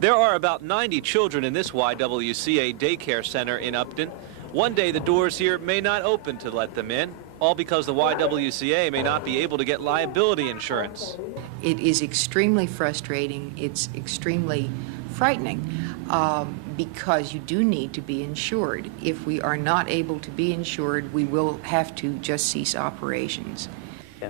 There are about 90 children in this YWCA daycare center in Upton. One day the doors here may not open to let them in, all because the YWCA may not be able to get liability insurance. It is extremely frustrating. It's extremely frightening because you do need to be insured. If we are not able to be insured, we will have to just cease operations.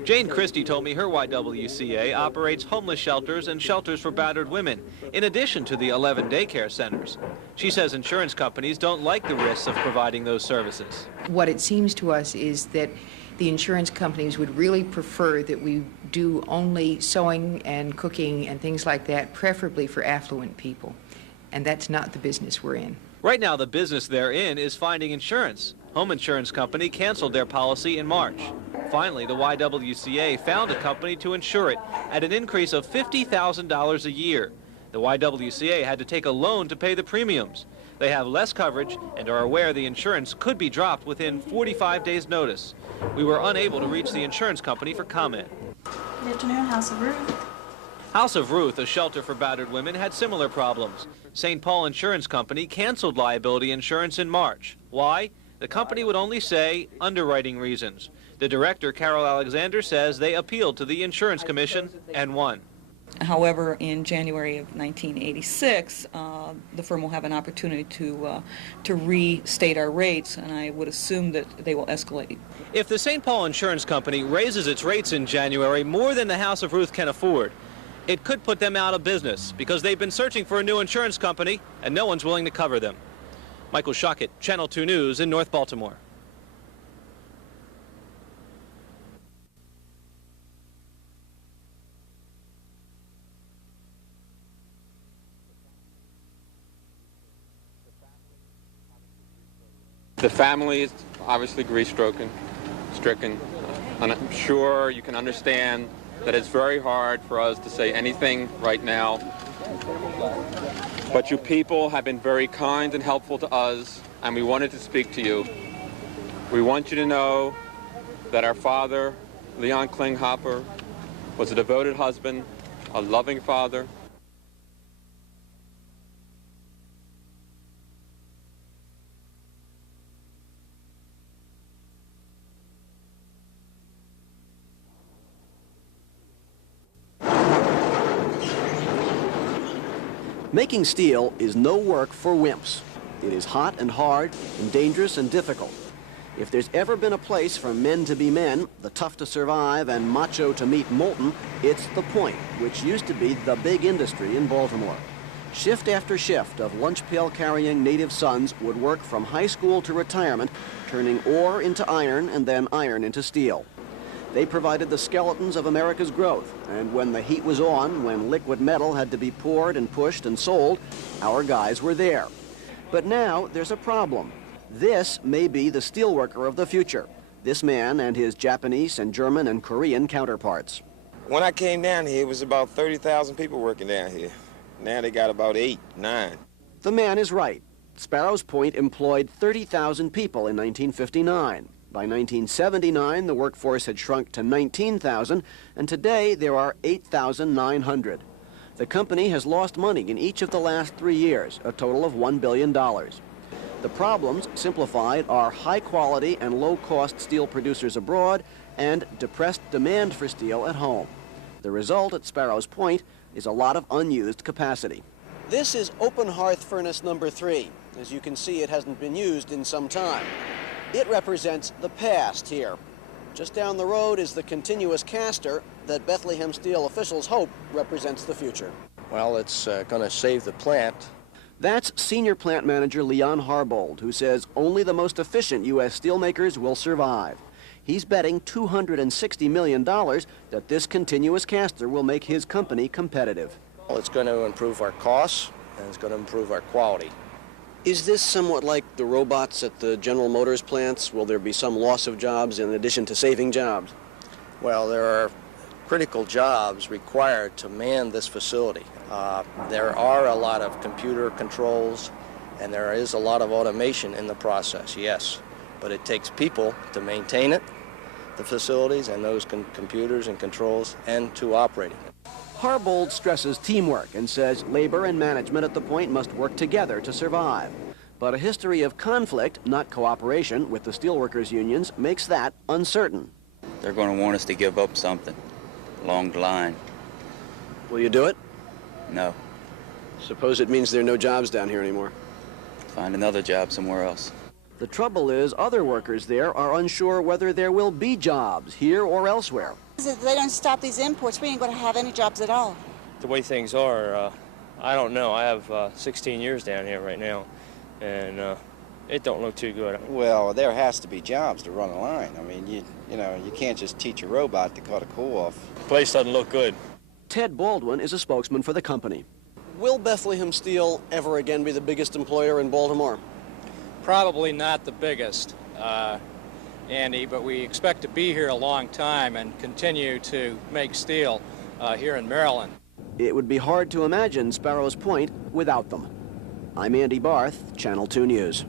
Jane Christie told me her YWCA operates homeless shelters and shelters for battered women, in addition to the 11 daycare centers. She says insurance companies don't like the risks of providing those services. What it seems to us is that the insurance companies would really prefer that we do only sewing and cooking and things like that, preferably for affluent people. And that's not the business we're in. Right now, the business they're in is finding insurance. Home insurance company canceled their policy in March. Finally, the YWCA found a company to insure it at an increase of $50,000 a year. The YWCA had to take a loan to pay the premiums. They have less coverage and are aware the insurance could be dropped within 45 days' notice. We were unable to reach the insurance company for comment. Good afternoon, House of Ruth. House of Ruth, a shelter for battered women, had similar problems. St. Paul Insurance Company canceled liability insurance in March. Why? The company would only say underwriting reasons. The director, Carol Alexander, says they appealed to the Insurance Commission and won. However, in January of 1986, the firm will have an opportunity to restate our rates, and I would assume that they will escalate. If the St. Paul Insurance Company raises its rates in January more than the House of Ruth can afford, it could put them out of business because they've been searching for a new insurance company and no one's willing to cover them. Michael Shockett, Channel 2 News in North Baltimore. The family is obviously grief-stricken, and I'm sure you can understand that it's very hard for us to say anything right now. But you people have been very kind and helpful to us, and we wanted to speak to you. We want you to know that our father, Leon Klinghoffer, was a devoted husband, a loving father. Making steel is no work for wimps. It is hot and hard and dangerous and difficult. If there's ever been a place for men to be men, the tough to survive and macho to meet molten, it's the Point, which used to be the big industry in Baltimore. Shift after shift of lunch pail carrying native sons would work from high school to retirement, turning ore into iron and then iron into steel. They provided the skeletons of America's growth, and when the heat was on, when liquid metal had to be poured and pushed and sold, our guys were there. But now there's a problem. This may be the steelworker of the future, this man and his Japanese and German and Korean counterparts. When I came down here, it was about 30,000 people working down here. Now they got about 8, 9. The man is right. Sparrows Point employed 30,000 people in 1959. By 1979, the workforce had shrunk to 19,000, and today there are 8,900. The company has lost money in each of the last 3 years, a total of $1 billion. The problems, simplified, are high-quality and low-cost steel producers abroad and depressed demand for steel at home. The result at Sparrows Point is a lot of unused capacity. This is open hearth furnace number 3. As you can see, it hasn't been used in some time. It represents the past here. Just down the road is the continuous caster that Bethlehem Steel officials hope represents the future. Well, it's going to save the plant. That's Senior Plant Manager Leon Harbold, who says only the most efficient U.S. steelmakers will survive. He's betting $260 million that this continuous caster will make his company competitive. Well, it's going to improve our costs, and it's going to improve our quality. Is this somewhat like the robots at the General Motors plants? Will there be some loss of jobs in addition to saving jobs? Well, there are critical jobs required to man this facility. There are a lot of computer controls, and there is a lot of automation in the process, yes. But it takes people to maintain it, the facilities, and those computers and controls, and to operate it. Harbold stresses teamwork and says labor and management at the point must work together to survive. But a history of conflict, not cooperation, with the steelworkers' unions makes that uncertain. They're going to want us to give up something along the line. Will you do it? No. Suppose it means there are no jobs down here anymore. Find another job somewhere else. The trouble is, other workers there are unsure whether there will be jobs here or elsewhere. If they don't stop these imports, we ain't going to have any jobs at all. The way things are, I don't know. I have 16 years down here right now, and it don't look too good. Well, there has to be jobs to run a line. I mean, you know, you can't just teach a robot to cut a coal off. The place doesn't look good. Ted Baldwin is a spokesman for the company. Will Bethlehem Steel ever again be the biggest employer in Baltimore? Probably not the biggest, Andy, but we expect to be here a long time and continue to make steel here in Maryland. It would be hard to imagine Sparrows Point without them. I'm Andy Barth, Channel 2 News.